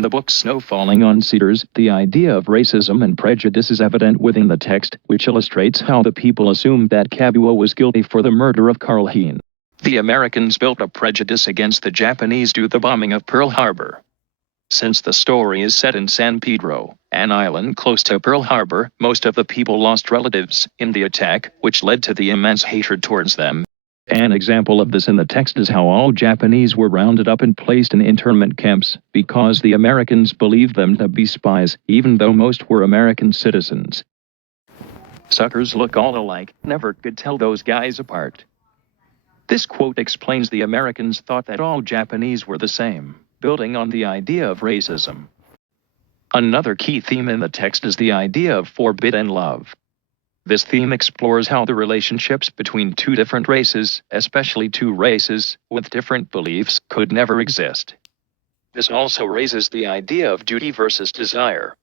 In the book Snow Falling on Cedars, the idea of racism and prejudice is evident within the text, which illustrates how the people assumed that Kabua was guilty for the murder of Carl Heen. The Americans built a prejudice against the Japanese due to the bombing of Pearl Harbor. Since the story is set in San Pedro, an island close to Pearl Harbor, most of the people lost relatives in the attack, which led to the immense hatred towards them. An example of this in the text is how all Japanese were rounded up and placed in internment camps, because the Americans believed them to be spies, even though most were American citizens. Suckers look all alike, never could tell those guys apart. This quote explains the Americans thought that all Japanese were the same, building on the idea of racism. Another key theme in the text is the idea of forbidden love. This theme explores how the relationships between two different races, especially two races with different beliefs, could never exist. This also raises the idea of duty versus desire.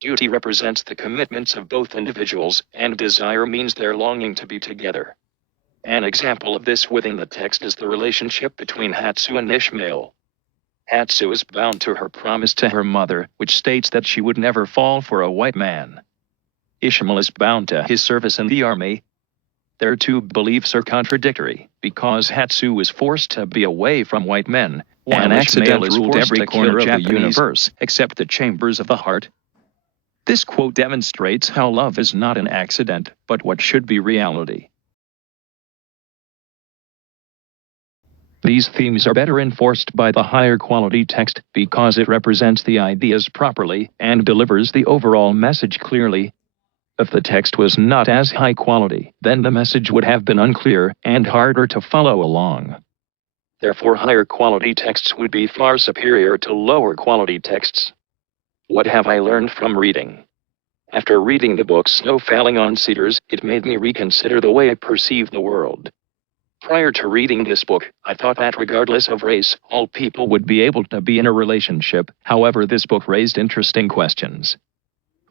Duty represents the commitments of both individuals, and desire means their longing to be together. An example of this within the text is the relationship between Hatsu and Ishmael. Hatsu is bound to her promise to her mother, which states that she would never fall for a white man. Ishmael is bound to his service in the army. Their two beliefs are contradictory, because Hatsu is forced to be away from white men, while an accident is ruled every corner of the universe, except the chambers of the heart. This quote demonstrates how love is not an accident, but what should be reality. These themes are better enforced by the higher quality text, because it represents the ideas properly and delivers the overall message clearly. If the text was not as high quality, then the message would have been unclear and harder to follow along. Therefore, higher quality texts would be far superior to lower quality texts. What have I learned from reading? After reading the book Snow Falling on Cedars, it made me reconsider the way I perceive the world. Prior to reading this book, I thought that regardless of race, all people would be able to be in a relationship. However, this book raised interesting questions.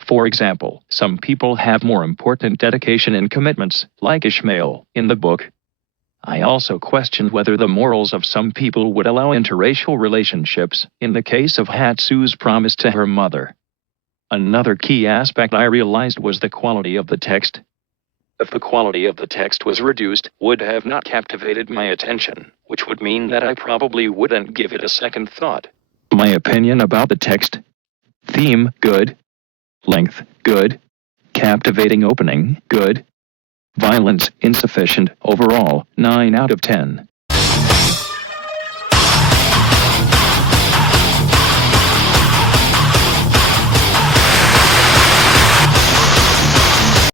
For example, some people have more important dedication and commitments, like Ishmael, in the book. I also questioned whether the morals of some people would allow interracial relationships, in the case of Hatsu's promise to her mother. Another key aspect I realized was the quality of the text. If the quality of the text was reduced, would have not captivated my attention, which would mean that I probably wouldn't give it a second thought. My opinion about the text: theme, good. Length, good. Captivating opening, good. Violence, insufficient. Overall, 9 out of 10.